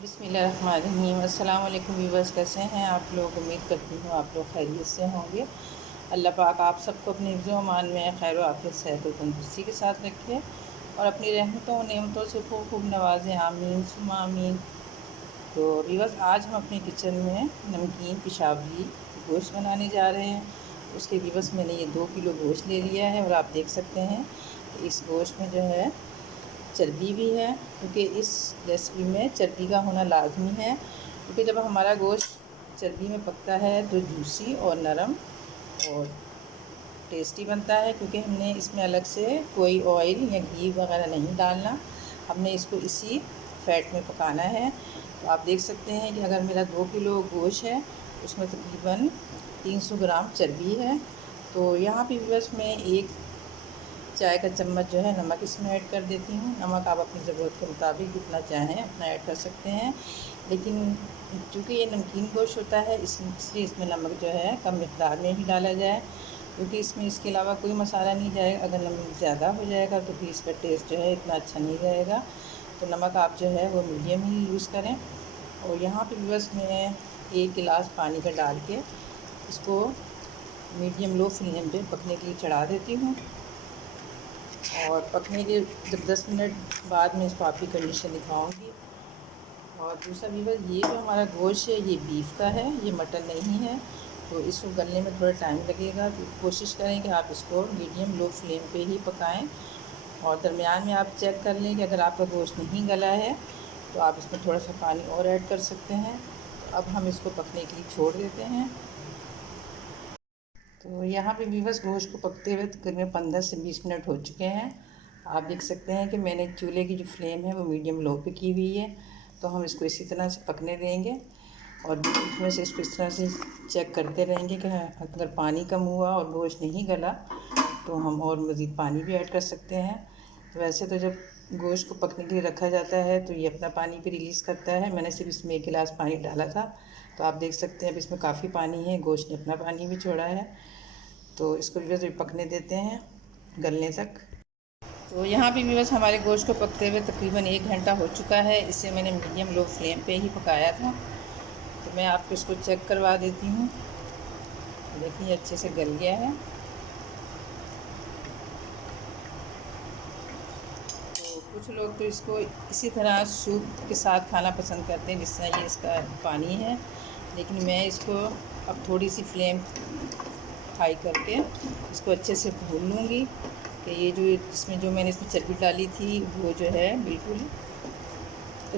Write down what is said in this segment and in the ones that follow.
बिस्मिल्लाहिर्रहमानिर्रहीम। अस्सलाम वालेकुम व्यूअर्स, कैसे हैं आप लोग? उम्मीद करती हूँ आप लोग खैरियत से होंगे। अल्लाह पाक आप सबको अपने हिफ्ज़ व अमान में खैर व आफियत, सेहत और तंदुरुस्ती के साथ रखे और अपनी रहमतों और नेमतों से खूब खूब नवाजें। आमीन सुम्मा आमीन। तो व्यूअर्स, आज हम अपने किचन में नमकीन पेशावरी गोश्त बनाने जा रहे हैं। उसके व्यूअर्स, मैंने ये 2 किलो गोश्त ले लिया है और आप देख सकते हैं कि इस गोश्त में जो है चर्बी भी है, क्योंकि इस रेसिपी में चर्बी का होना लाजमी है। क्योंकि जब हमारा गोश्त चर्बी में पकता है तो जूसी और नरम और टेस्टी बनता है। क्योंकि हमने इसमें अलग से कोई ऑयल या घी वगैरह नहीं डालना, हमने इसको इसी फैट में पकाना है। तो आप देख सकते हैं कि अगर मेरा 2 किलो गोश्त है, उसमें तकरीबन 300 ग्राम चर्बी है। तो यहाँ पे बस मैं 1 चाय का चम्मच जो है नमक इसमें ऐड कर देती हूँ। नमक आप अपनी ज़रूरत के मुताबिक जितना चाहें अपना ऐड कर सकते हैं, लेकिन चूँकि ये नमकीन गोश्त होता है इसलिए इसमें नमक जो है कम मिक़दार में ही डाला जाए, क्योंकि इसमें इसके अलावा कोई मसाला नहीं जाएगा। अगर नमक ज़्यादा हो जाएगा तो फिर इसका टेस्ट जो है इतना अच्छा नहीं रहेगा। तो नमक आप जो है वो मीडियम ही यूज़ करें। और यहाँ पे बस मैं 1 गिलास पानी का डाल के इसको मीडियम लो फ्लेम पे पकने के लिए चढ़ा देती हूँ। और पकने के जब 10 मिनट बाद में इसको आपकी कंडीशन दिखाऊंगी। और दूसरा व्यूअर, ये जो हमारा गोश्त है ये बीफ का है, ये मटन नहीं है, तो इसको गलने में थोड़ा टाइम लगेगा। तो कोशिश करें कि आप इसको मीडियम लो फ्लेम पे ही पकाएं। और दरमियान में आप चेक कर लें कि अगर आपका गोश्त नहीं गला है तो आप इसमें थोड़ा सा पानी और ऐड कर सकते हैं। तो अब हम इसको पकने के लिए छोड़ देते हैं। तो यहाँ पे व्यूअर्स, गोश्त को पकते हुए तकरीबन 15 से 20 मिनट हो चुके हैं। आप देख सकते हैं कि मैंने चूल्हे की जो फ्लेम है वो मीडियम लो पे की हुई है। तो हम इसको इसी तरह से पकने देंगे और बीच में से इसको इस तरह से चेक करते रहेंगे कि अगर पानी कम हुआ और गोश्त नहीं गला तो हम और मज़ीद पानी भी ऐड कर सकते हैं। तो वैसे तो जब गोश्त को पकने के लिए रखा जाता है तो ये अपना पानी भी रिलीज़ करता है। मैंने सिर्फ इसमें 1 गिलास पानी डाला था, तो आप देख सकते हैं अब इसमें काफ़ी पानी है, गोश्त ने अपना पानी भी छोड़ा है। तो इसको भी पकने देते हैं गलने तक। तो यहाँ भी बस हमारे गोश्त को पकते हुए तकरीबन 1 घंटा हो चुका है। इसे मैंने मीडियम लो फ्लेम पे ही पकाया था। तो मैं आपको इसको चेक करवा देती हूँ। देखिए अच्छे से गल गया है। तो कुछ लोग तो इसको इसी तरह सूप के साथ खाना पसंद करते हैं जिस तरह ये इसका पानी है, लेकिन मैं इसको अब थोड़ी सी फ्लेम हाई करके इसको अच्छे से भून लूँगी कि ये जो इसमें जो मैंने इसमें चर्बी डाली थी वो जो है बिल्कुल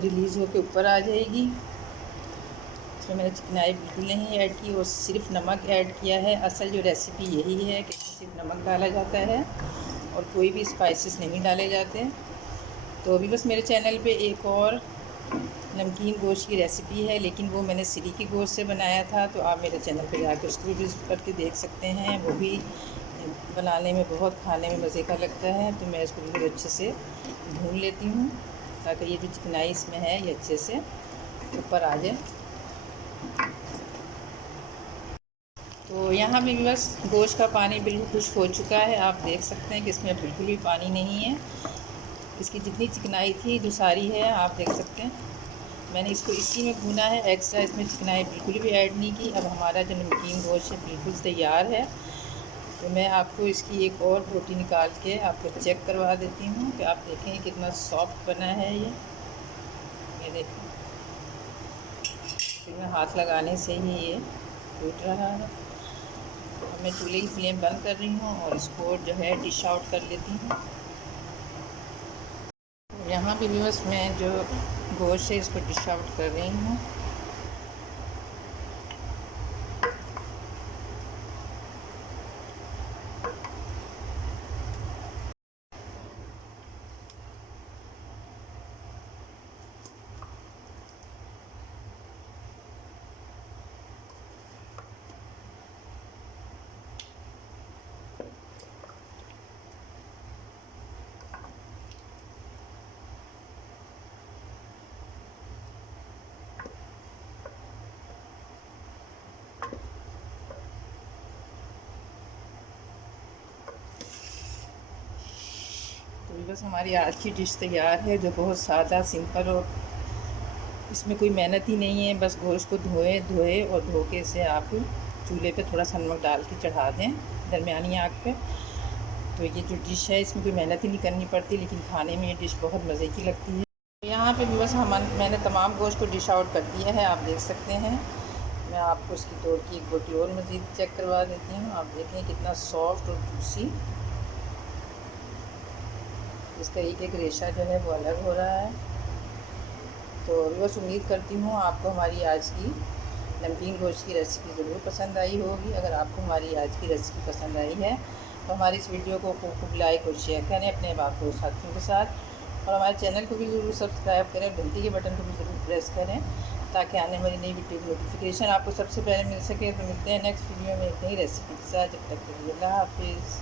रिलीज़ होकर ऊपर आ जाएगी। इसमें मैंने चिकनाई बिल्कुल नहीं ऐड की और सिर्फ नमक ऐड किया है। असल जो रेसिपी यही है कि इसमें सिर्फ नमक डाला जाता है और कोई भी स्पाइसेस नहीं डाले जाते। तो अभी बस मेरे चैनल पे एक और नमकीन गोश्त की रेसिपी है, लेकिन वो मैंने सिरी की गोश्त से बनाया था। तो आप मेरे चैनल पे जाकर उसको भी विज़िट करके देख सकते हैं। वो भी बनाने में बहुत खाने में मज़े का लगता है। तो मैं इसको बिल्कुल अच्छे से भून लेती हूँ ताकि ये जो चिकनाई इसमें है ये अच्छे से ऊपर आ जाए। तो यहाँ भी बस गोश्त का पानी बिल्कुल खुश्क हो चुका है। आप देख सकते हैं कि इसमें बिल्कुल भी पानी नहीं है। इसकी जितनी चिकनाई थी जो सारी है आप देख सकते हैं। मैंने इसको इसी में भुना है, एक्स्ट्रा इसमें चिकनाई बिल्कुल भी ऐड नहीं की। अब हमारा जो नमकीन गोश्त है बिल्कुल तैयार है। तो मैं आपको इसकी एक और रोटी निकाल के आपको चेक करवा देती हूँ कि आप देखें कितना सॉफ्ट बना है ये देखें। फिर मैं हाथ लगाने से ही ये टूट रहा है। अब मैं चूल्हे की फ्लेम बंद कर रही हूँ और इसको जो है डिश आउट कर लेती हूँ। यहाँ भी बस मैं जो गोश्त है इसको डिश आउट कर रही हूँ। तो बस हमारी आज की डिश तैयार है, जो बहुत सादा, सिंपल और इसमें कोई मेहनत ही नहीं है, बस गोश्त को धोए धोए और धो के इसे आप चूल्हे पे थोड़ा सा नमक डाल के चढ़ा दें दरमियानी आँच पे। तो ये जो डिश है इसमें कोई मेहनत ही नहीं करनी पड़ती, लेकिन खाने में ये डिश बहुत मज़े की लगती है। यहाँ पे भी बस मैंने तमाम गोश्त को डिश आउट कर दिया है, आप देख सकते हैं। मैं आपको इसकी तोड़ की एक बोटी और मज़ीद चेक करवा देती हूँ। आप देखें कितना सॉफ्ट और जूसी, इसका एक एक रेशा जो है वो अलग हो रहा है। तो बस उम्मीद करती हूँ आपको हमारी आज की नमकीन गोश्त की रेसिपी ज़रूर पसंद आई होगी। अगर आपको हमारी आज की रेसिपी पसंद आई है तो हमारी इस वीडियो को खूब लाइक और शेयर करें अपने बाप और साथियों के साथ, और हमारे चैनल को भी ज़रूर सब्सक्राइब करें, घंटी के बटन को भी ज़रूर प्रेस करें ताकि आने वाली नई वीडियो की नोटिफिकेशन आपको सबसे पहले मिल सके। तो मिलते हैं नेक्स्ट वीडियो में एक नई रेसिपी के साथ। जब तक के लिए अल्लाह हाफिज़।